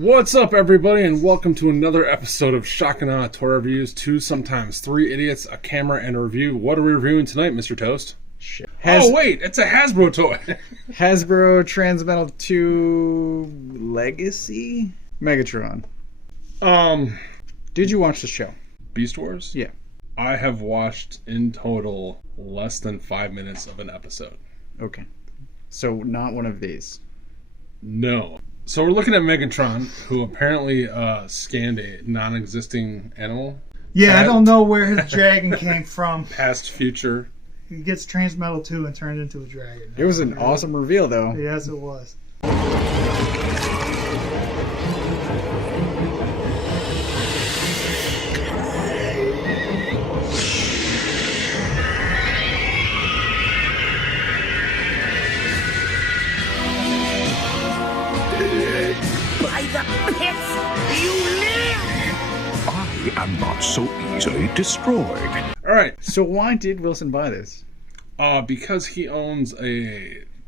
What's up, everybody, and welcome to another episode of Shotgun Awe Toy Reviews. Two, sometimes three idiots, a camera, and a review. What are we reviewing tonight, Mr. Toast? Oh, wait, it's a Hasbro toy. Hasbro Transmetal 2 Legacy? Megatron. Did you watch the show? Beast Wars? Yeah. I have watched, in total, less than 5 minutes of an episode. Okay. So, not one of these. No. So we're looking at Megatron, who apparently scanned a non-existing animal. Yeah, I don't know where his dragon came from. Past, future. He gets Transmetal 2 and turned into a dragon. It was an awesome reveal, though. Yes, it was. I am not so easily destroyed. Alright. So why did Wilson buy this? Because he owns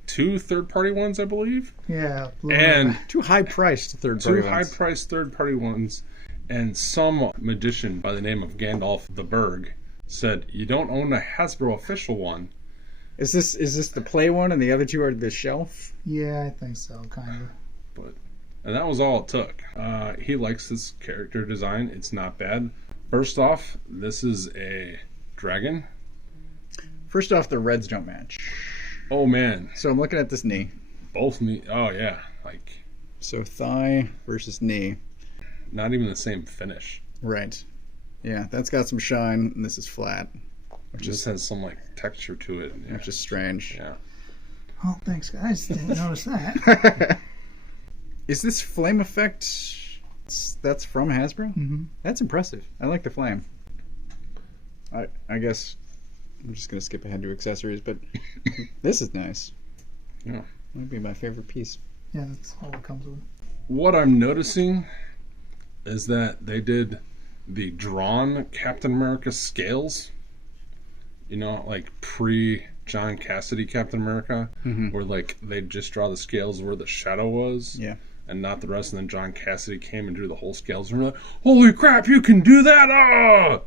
two third-party ones, I believe. Yeah. And two high-priced third-party ones. Two high-priced third-party ones. And some magician by the name of Gandalf the Berg said, you don't own a Hasbro official one. Is this the play one and the other two are the shelf? Yeah, I think so, kind of. And that was all it took. He likes this character design. It's not bad. First off, this is a dragon. First off, the reds don't match. Oh, man. So I'm looking at this knee. Both knee. Oh, yeah. So thigh versus knee. Not even the same finish. Right. Yeah, that's got some shine, and this is flat. Which just has some, texture to it. Yeah. Which is strange. Yeah. Oh, thanks, guys. Didn't notice that. Is this flame effect that's from Hasbro? Mm-hmm. That's impressive. I like the flame. I guess I'm just going to skip ahead to accessories, but this is nice. Yeah. Might be my favorite piece. Yeah, that's all it comes with. What I'm noticing is that they did the drawn Captain America scales. You know, pre-John Cassidy Captain America, where they'd just draw the scales where the shadow was. Yeah. And not the rest, and then John Cassidy came and drew the whole scales, and we're like, holy crap, you can do that! Oh!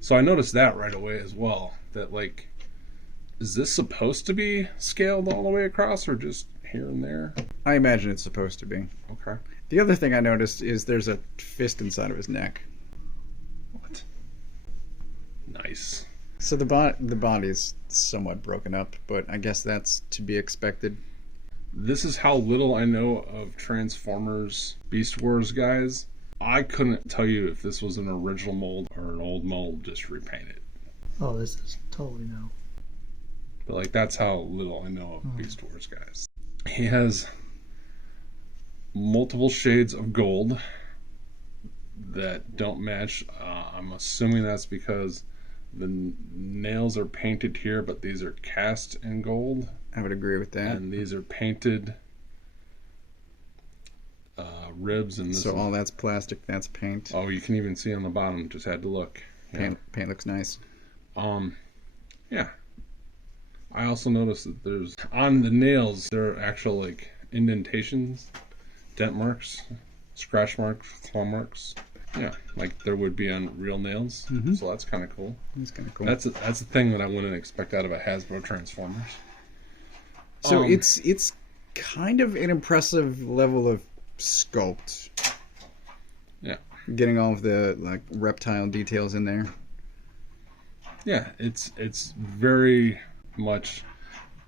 So I noticed that right away as well, that, is this supposed to be scaled all the way across, or just here and there? I imagine it's supposed to be. Okay. The other thing I noticed is there's a fist inside of his neck. What? Nice. So the body's somewhat broken up, but I guess that's to be expected. This is how little I know of Transformers Beast Wars, guys. I couldn't tell you if this was an original mold or an old mold just repainted. Oh, this is totally new. But that's how little I know of Beast Wars, guys. He has multiple shades of gold that don't match. I'm assuming that's because the nails are painted here, but these are cast in gold. I would agree with that. And these are painted ribs. And so all that's plastic, that's paint. Oh, you can even see on the bottom. Just had to look. Yeah. Paint looks nice. Yeah. I also noticed that there's, on the nails, there are actual, indentations, dent marks, scratch marks, claw marks. Yeah, like there would be on real nails. So that's kind of cool. That's kind of cool. That's a thing that I wouldn't expect out of a Hasbro Transformers. So it's kind of an impressive level of sculpt. Yeah. Getting all of the reptile details in there. Yeah, it's very much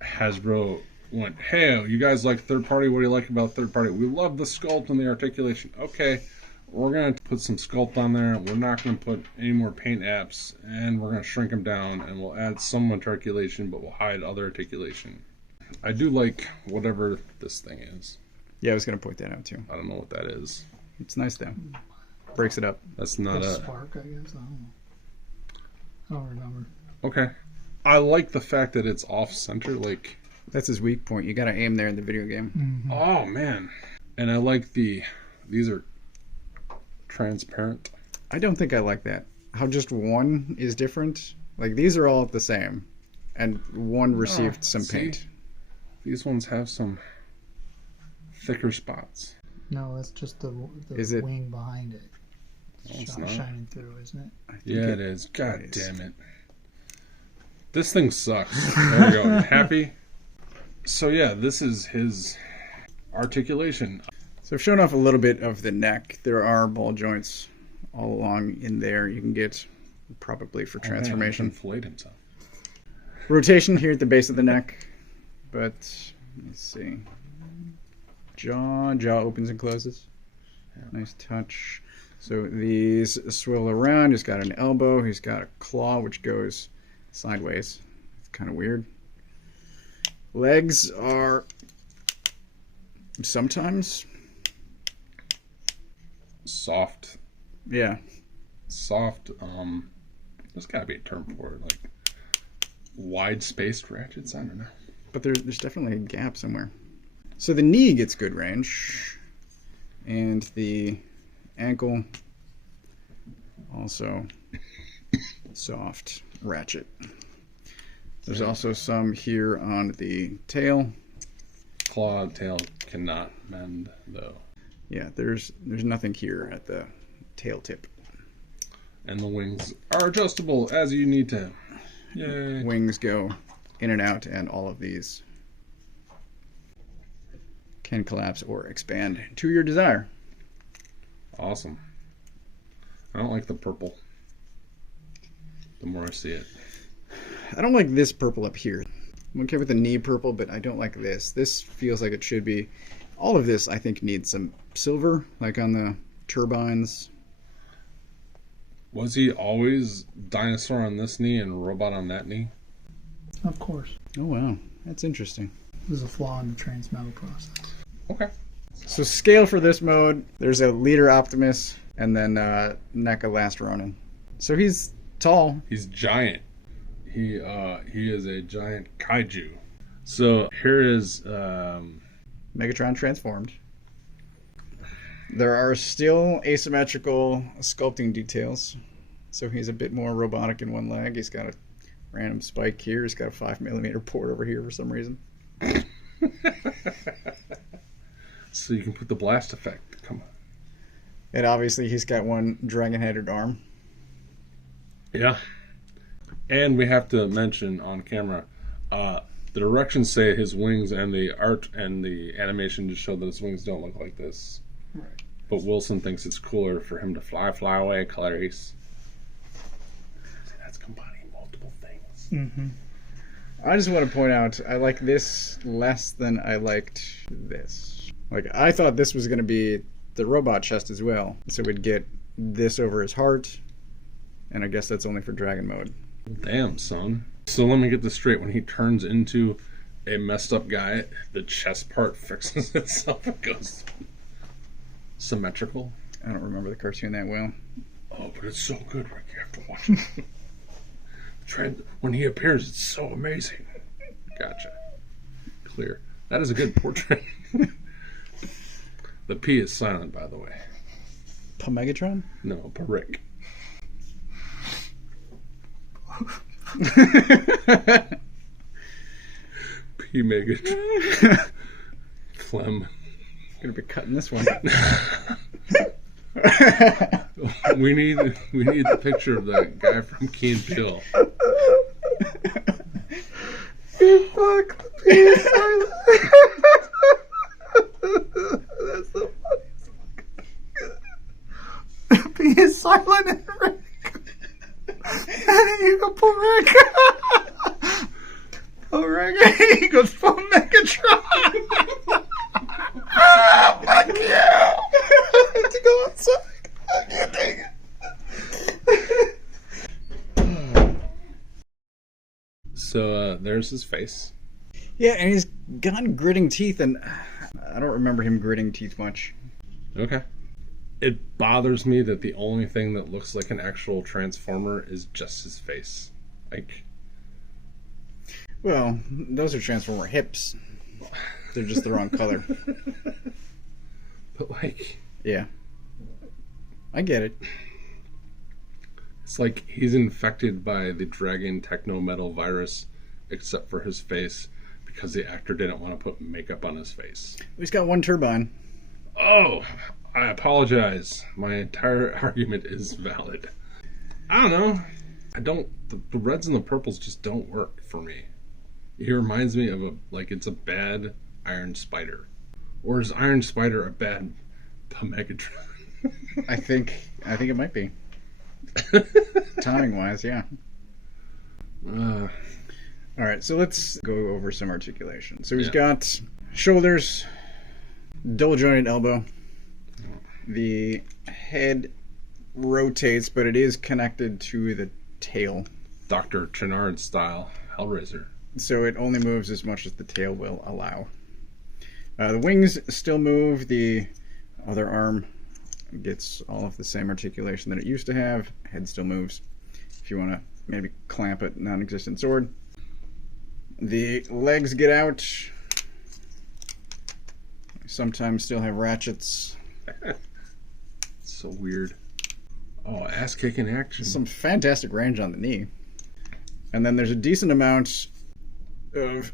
Hasbro went, hey, you guys like third party? What do you like about third party? We love the sculpt and the articulation. Okay, we're going to put some sculpt on there. We're not going to put any more paint apps, and we're going to shrink them down, and we'll add some articulation, but we'll hide other articulation. I do like whatever this thing is. Yeah, I was going to point that out too. I don't know what that is. It's nice though. Breaks it up. That's not a spark, I guess. I don't remember. Okay. I like the fact that it's off center. That's his weak point. You got to aim there in the video game. Oh man. And I like these are transparent. I don't think I like that. How just one is different. These are all the same, and one received some paint. These ones have some thicker spots. No, that's just the Is it? wing behind it. It's not. Shining through, isn't it? I think Yeah, it is. God is. damn it. This thing sucks. There we go. You happy? So yeah, this is his articulation. So I've shown off a little bit of the neck. There are ball joints all along in there. You can get probably for transformation. Inflate himself. Rotation here at the base of the neck. But let's see. Jaw opens and closes. Nice touch. So these swivel around. He's got an elbow. He's got a claw which goes sideways. It's kind of weird. Legs are sometimes Soft. yeah. Soft. There's got to be a term for it, like wide-spaced ratchets. I don't know. But there's definitely a gap somewhere. So the knee gets good range, and the ankle also soft ratchet. There's also some here on the tail. Claw tail cannot bend though, Yeah, there's nothing here at the tail tip. and the wings are adjustable as you need to. Yay! Wings go in and out, and all of these can collapse or expand to your desire. Awesome. I don't like the purple. The more I see it. I don't like this purple up here. I'm okay with the knee purple, but I don't like this. This feels like it should be. All of this, I think, needs some silver, like on the turbines. Was he always dinosaur on this knee and robot on that knee? Of course. Oh, wow. That's interesting. There's a flaw in the Transmetal process. Okay. So scale for this mode, there's a Leader Optimus, and then NECA Last Ronin. So he's tall. He's giant. He is a giant kaiju. So here is Megatron transformed. There are still asymmetrical sculpting details. So he's a bit more robotic in one leg. He's got a random spike here. He's got a 5mm port over here for some reason. so you can put the blast effect. Come on. And obviously he's got one dragon-headed arm. Yeah. And we have to mention on camera, the directions say his wings, and the art and the animation just show that his wings don't look like this. Right. But Wilson thinks it's cooler for him to fly away, Clarice. See, that's combining multiple things. Mm-hmm. I just want to point out, I like this less than I liked this. Like, I thought this was going to be the robot chest as well. So we'd get this over his heart, and I guess that's only for dragon mode. Damn, son. So let me get this straight. When he turns into a messed up guy, the chest part fixes itself and goes symmetrical. I don't remember the cartoon that well. Oh, but it's so good, Rick. You have to watch it. When he appears, it's so amazing. Gotcha. Clear. That is a good portrait. The P is silent, by the way. Megatron? No, Rick. P Megatron. Phlegm. Gonna be cutting this one. we need the picture of that guy from Key and Peele. Fuck. That's the funniest. Be is silent and Rick. And then you go pull Rick. Oh, Rick. He goes full Megatron. Fuck you. I have to go outside. I can't take it. So there's his face. Yeah, and he's got gritting teeth, and I don't remember him gritting teeth much. Okay. It bothers me that the only thing that looks like an actual Transformer is just his face. Like, Well, those are Transformer hips. They're just the wrong color. but like, Yeah. I get it. it's like he's infected by the Dragon Techno Metal virus, except for his face, because the actor didn't want to put makeup on his face. He's got one turbine. Oh, I apologize. My entire argument is valid. I don't know. The reds and the purples just don't work for me. It reminds me of it's a bad Iron Spider. Or is Iron Spider a bad Megatron? I think it might be. Timing wise, yeah. All right, so let's go over some articulation. So he's got shoulders, double jointed elbow. The head rotates, but it is connected to the tail. Dr. Chenard style Hellraiser. So it only moves as much as the tail will allow. The wings still move. The other arm gets all of the same articulation that it used to have. Head still moves. If you want to maybe clamp a non-existent sword. The legs get out. Sometimes still have ratchets. So weird. Oh, ass-kicking action. Some fantastic range on the knee. And then there's a decent amount of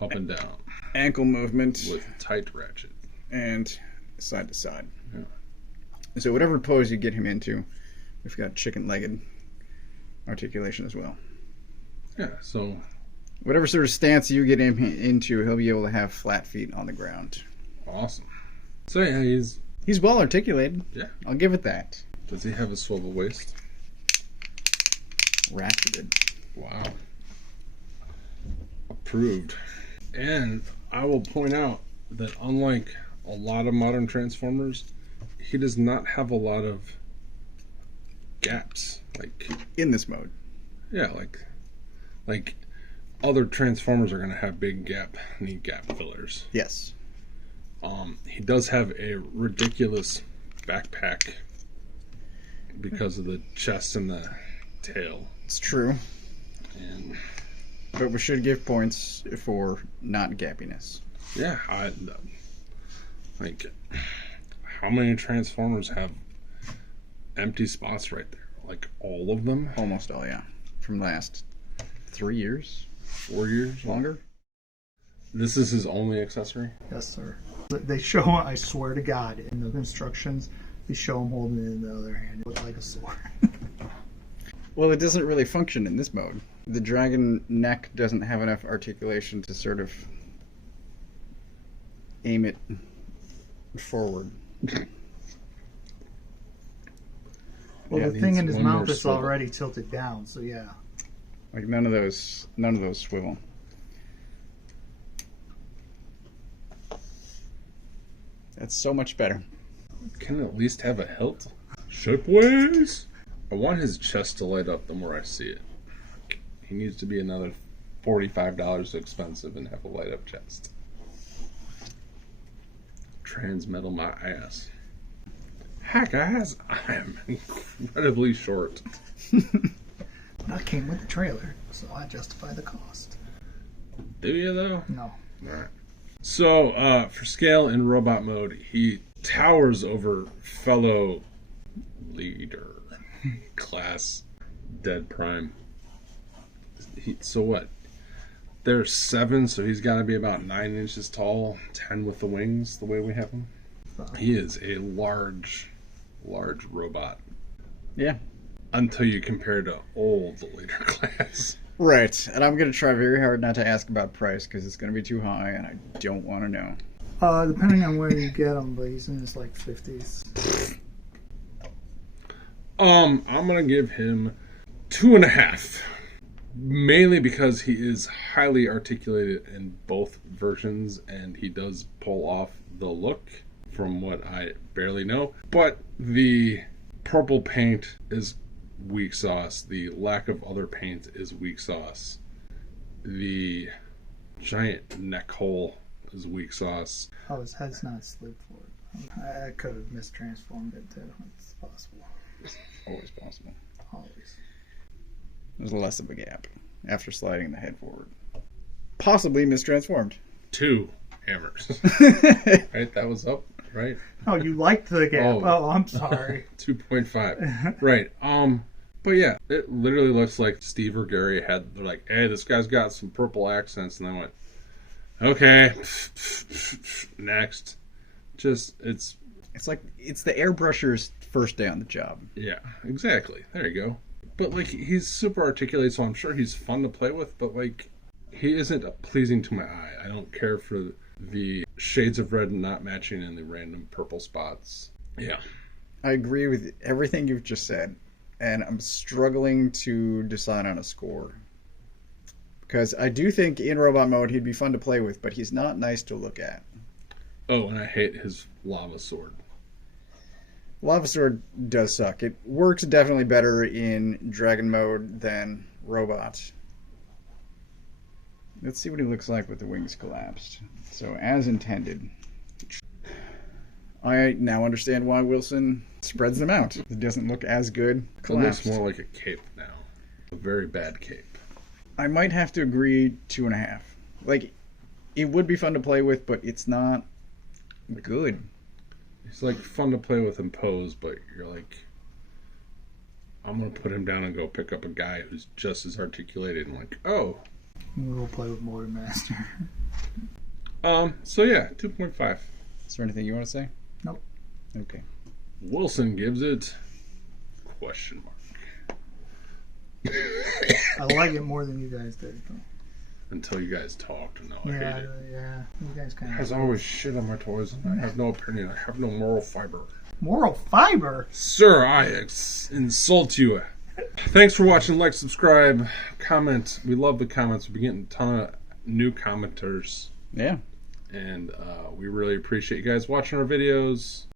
up and down ankle movement with tight ratchet and side to side. Yeah. So whatever pose you get him into, we've got chicken-legged articulation as well. Yeah, so whatever sort of stance you get him into, he'll be able to have flat feet on the ground. Awesome. So yeah, he's well articulated. Yeah, I'll give it that. Does he have a swivel waist? Ratcheted. Wow. Approved. And I will point out that unlike a lot of modern Transformers, he does not have a lot of gaps. Like in this mode. Yeah, like other Transformers are going to have big knee gap fillers. Yes. He does have a ridiculous backpack because of the chest and the tail. It's true. But we should give points for not gappiness. Yeah, how many Transformers have empty spots right there? Like all of them? Almost all, yeah. From last 3 years? 4 years? Longer? This is his only accessory? Yes, sir. They show, I swear to God, in the instructions, they show him holding it in the other hand. It looks like a sword. Well, it doesn't really function in this mode. The dragon neck doesn't have enough articulation to sort of aim it forward. Well, Yeah, the thing in his one more mouth is swivel. already tilted down, so yeah. Like none of those swivel. That's so much better. Can it at least have a hilt? Shipways! I want his chest to light up the more I see it. He needs to be another $45 expensive and have a light up chest. Transmetal my ass. Heck, guys, I am incredibly short. That came with the trailer, so I justify the cost. Do you, though? No. Alright. So, for scale in robot mode, he towers over fellow leader class Dead Prime. So what? There's 7, so he's got to be about 9 inches tall, 10 with the wings, the way we have him. He is a large robot. Yeah. Until you compare to old leader class. Right. And I'm going to try very hard not to ask about price because it's going to be too high and I don't want to know. Depending on where you get him, but he's in his 50s. I'm going to give him 2.5. Mainly because he is highly articulated in both versions and he does pull off the look from what I barely know. But the purple paint is weak sauce. The lack of other paint is weak sauce. The giant neck hole is weak sauce. Oh, his head's not sleep forward. I could have mistransformed it too. It's possible. Always possible. Always. There's less of a gap after sliding the head forward. Possibly mistransformed. 2 hammers. Right? That was up, right? Oh, you liked the gap. Oh, I'm sorry. 2.5. Right. But yeah, it literally looks like Steve or Gary they're like, hey, this guy's got some purple accents, and I went, okay, next. Just, it's it's the airbrusher's first day on the job. Yeah, exactly. There you go. But like, he's super articulate, so I'm sure he's fun to play with. But like, he isn't pleasing to my eye. I don't care for the shades of red not matching in the random purple spots. Yeah. I agree with everything you've just said, and I'm struggling to decide on a score. Because I do think in robot mode he'd be fun to play with, but he's not nice to look at. Oh, and I hate his lava sword. Lava Sword does suck. It works definitely better in Dragon mode than Robot. Let's see what he looks like with the wings collapsed. So, as intended. I now understand why Wilson spreads them out. It doesn't look as good It collapsed. looks more like a cape now. A very bad cape. I might have to agree 2.5. Like, it would be fun to play with, but it's not good. It's like fun to play with and pose, but you're like, I'm gonna put him down and go pick up a guy who's just as articulated. And like, oh. We'll play with Motor Master. So yeah, 2.5. Is there anything you want to say? Nope. Okay. Wilson gives it question mark. I like it more than you guys did. Until you guys talked. No, I hate Yeah, it. yeah. You guys kind As always, shit on my toys, and I have no opinion. I have no moral fiber. Moral fiber. Sir, I insult you. Thanks for watching. Like, subscribe, comment. We love the comments. We've been getting a ton of new commenters. Yeah. And we really appreciate you guys watching our videos.